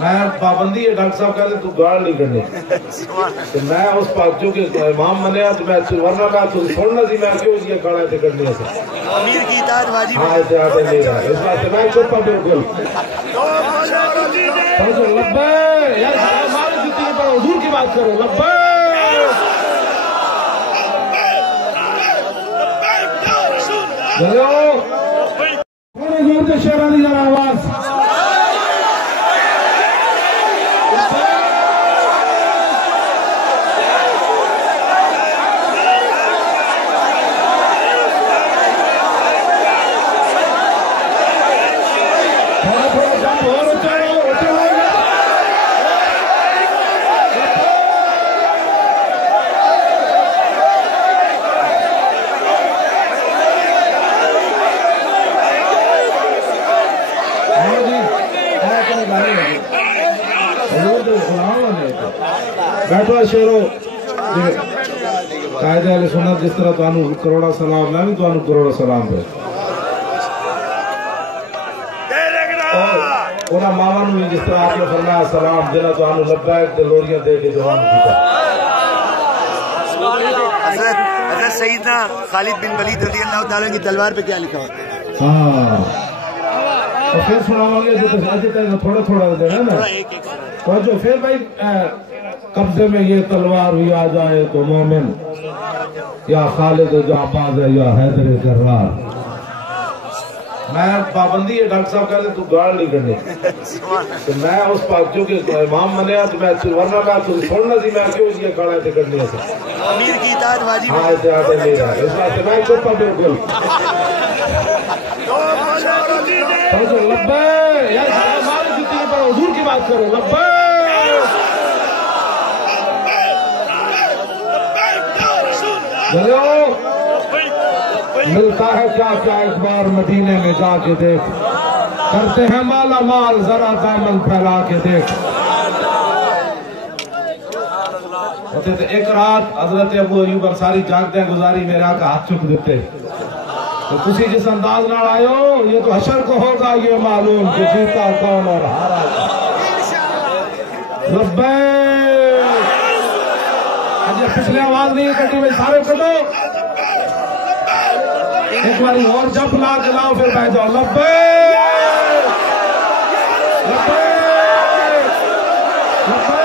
मैं पाबंदी है डॉक्टर साहब कहते तू गाल नहीं करनी तो मैं उस पाचों के इमाम मनिया तो मैं वरना मैं तुझे छोड़ना सी मैं क्यों ये गाला ते करनी है अमीर की इताअत वाजिब है। हां इताअत नहीं है इस बात से मैं चुप हूं बिल्कुल तो लब्बे यार हमारी जुत्ती पर हुजूर की बात करो लब्बे चलो थोड़ी जोर से शेरानी जरा आवाज बैठो शेरो कायदे वाले सुन्नत जिस तरह तुहानू करोड़ा सलाम मैं भी तुहानू करोड़ा सलाम दे और मामा नू जिस तरह आपने फरमाया सलाम देना तुहानू लब्बैक ते लोरियां दे के जवान कीता। हज़रत सईदना खालिद बिन वलीद रज़ियल्लाहु ताला की तलवार पे क्या लिखा होता है? हां तो फिर सुनाओगे जो तो आज तक थोड़ा थोड़ा देना ना तो जो फिर भाई कब्जे में ये तलवार भी आ जाए तो मोमिन या खालिद जाबाज है या हैदर कर्रार। मैं पाबंदी है डॉक्टर साहब कहते तू गाल नहीं करनी तो मैं उस पाचों के इमाम मनिया तो मैं वरना मैं तुझे छोड़ना सी मैं क्यों ये गाला ते करनी है अमीर की इताअत वाजिब है। हां इताअत नहीं है इस बात से मैं चुप हूं बिल्कुल तो लब्बे यार हमारी जुत्ती पर हुजूर की बात करो लब्बे मिलता है क्या क्या एक बार मदीने में जाके देख करते हैं माला माल जरा दामन फैला के देख। एक रात हजरत अबू अयूब अंसारी जागते गुजारी मेरे आका हाथ चुक देते तो तुसी जिस अंदाज नाल आयो ये तो हशर को होगा ये मालूम कि जीता कौन और हारा लब्बे अजय पिछले आवाज नहीं कटी में सारे कटो एक बार और जब ला के लाओ फिर बैठ जाओ लब्बे लब्बे लब्बे